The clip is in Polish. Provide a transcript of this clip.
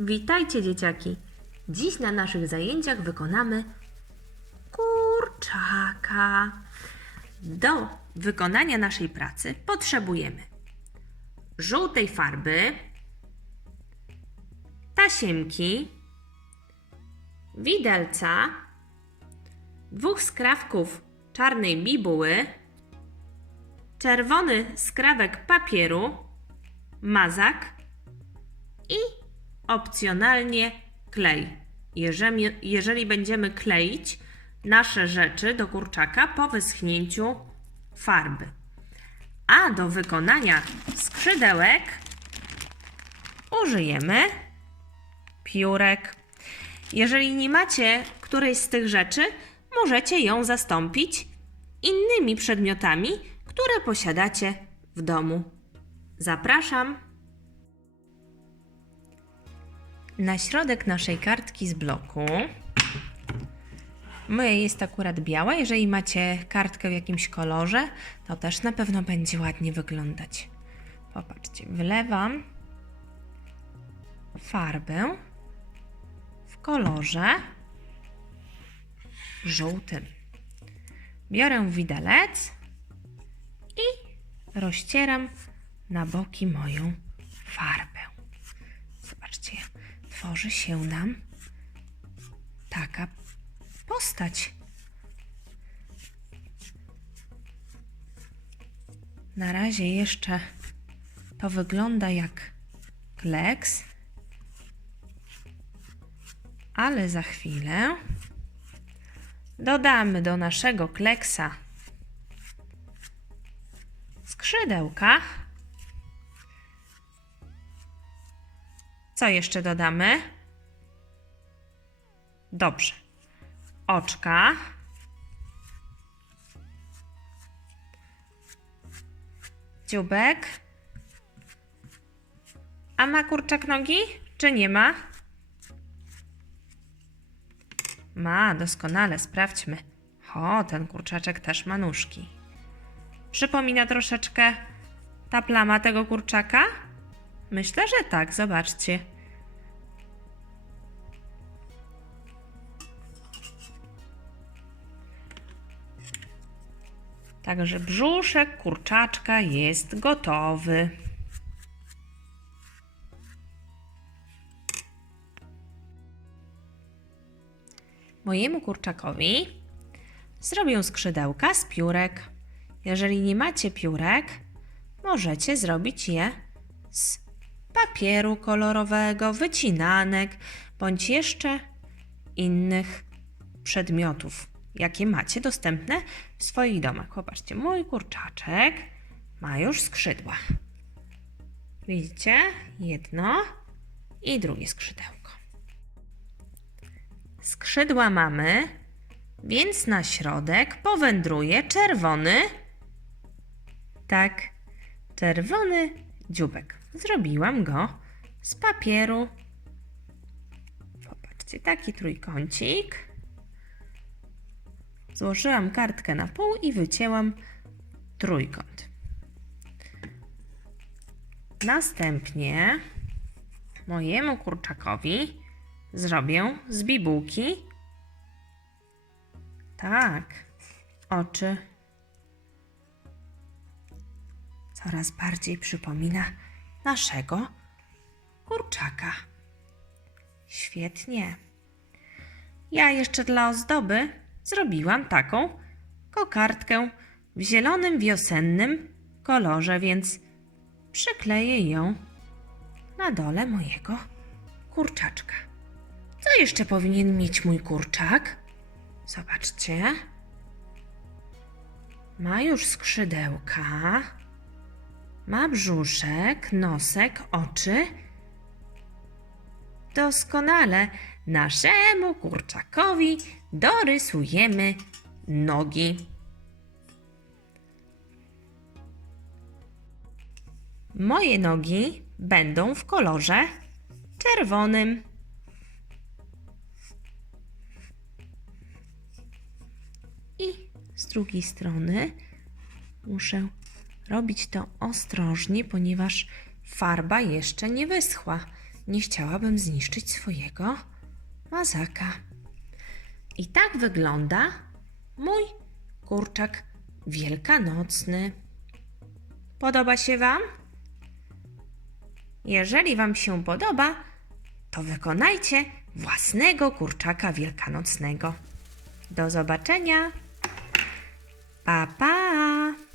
Witajcie dzieciaki! Dziś na naszych zajęciach wykonamy kurczaka. Do wykonania naszej pracy potrzebujemy żółtej farby, tasiemki, widelca, dwóch skrawków czarnej bibuły, czerwony skrawek papieru, mazak i opcjonalnie klej. Jeżeli, jeżeli będziemy kleić nasze rzeczy do kurczaka po wyschnięciu farby. A do wykonania skrzydełek użyjemy piórek. Jeżeli nie macie którejś z tych rzeczy, możecie ją zastąpić innymi przedmiotami, które posiadacie w domu. Zapraszam. Na środek naszej kartki z bloku. Moja jest akurat biała. Jeżeli macie kartkę w jakimś kolorze, to też na pewno będzie ładnie wyglądać. Popatrzcie, wylewam farbę w kolorze żółtym. Biorę widelec i rozcieram na boki moją farbę. Tworzy się nam taka postać. Na razie jeszcze to wygląda jak kleks, ale za chwilę dodamy do naszego kleksa skrzydełka. Co jeszcze dodamy? Dobrze. Oczka. Dziubek. A ma kurczak nogi? Czy nie ma? Ma, doskonale, sprawdźmy. O, ten kurczaczek też ma nóżki. Przypomina troszeczkę ta plama tego kurczaka? Myślę, że tak, zobaczcie. Także brzuszek kurczaczka jest gotowy. Mojemu kurczakowi zrobię skrzydełka z piórek. Jeżeli nie macie piórek, możecie zrobić je z papieru kolorowego, wycinanek bądź jeszcze innych przedmiotów, jakie macie dostępne w swoich domach. Popatrzcie, mój kurczaczek ma już skrzydła. Widzicie? Jedno i drugie skrzydełko. Skrzydła mamy, więc na środek powędruje czerwony. Tak, czerwony dziubek. Zrobiłam go z papieru. Popatrzcie, taki trójkącik. Złożyłam kartkę na pół i wycięłam trójkąt. Następnie mojemu kurczakowi zrobię z bibułki. Tak, oczy coraz bardziej przypomina naszego kurczaka. Świetnie. Ja jeszcze dla ozdoby zrobiłam taką kokardkę w zielonym wiosennym kolorze, więc przykleję ją na dole mojego kurczaczka. Co jeszcze powinien mieć mój kurczak? Zobaczcie. Ma już skrzydełka. Ma brzuszek, nosek, oczy. Doskonale naszemu kurczakowi dorysujemy nogi. Moje nogi będą w kolorze czerwonym. I z drugiej strony muszę robić to ostrożnie, ponieważ farba jeszcze nie wyschła. nie chciałabym zniszczyć swojego mazaka. I tak wygląda mój kurczak wielkanocny. Podoba się Wam? Jeżeli Wam się podoba, to wykonajcie własnego kurczaka wielkanocnego. Do zobaczenia. Pa, pa!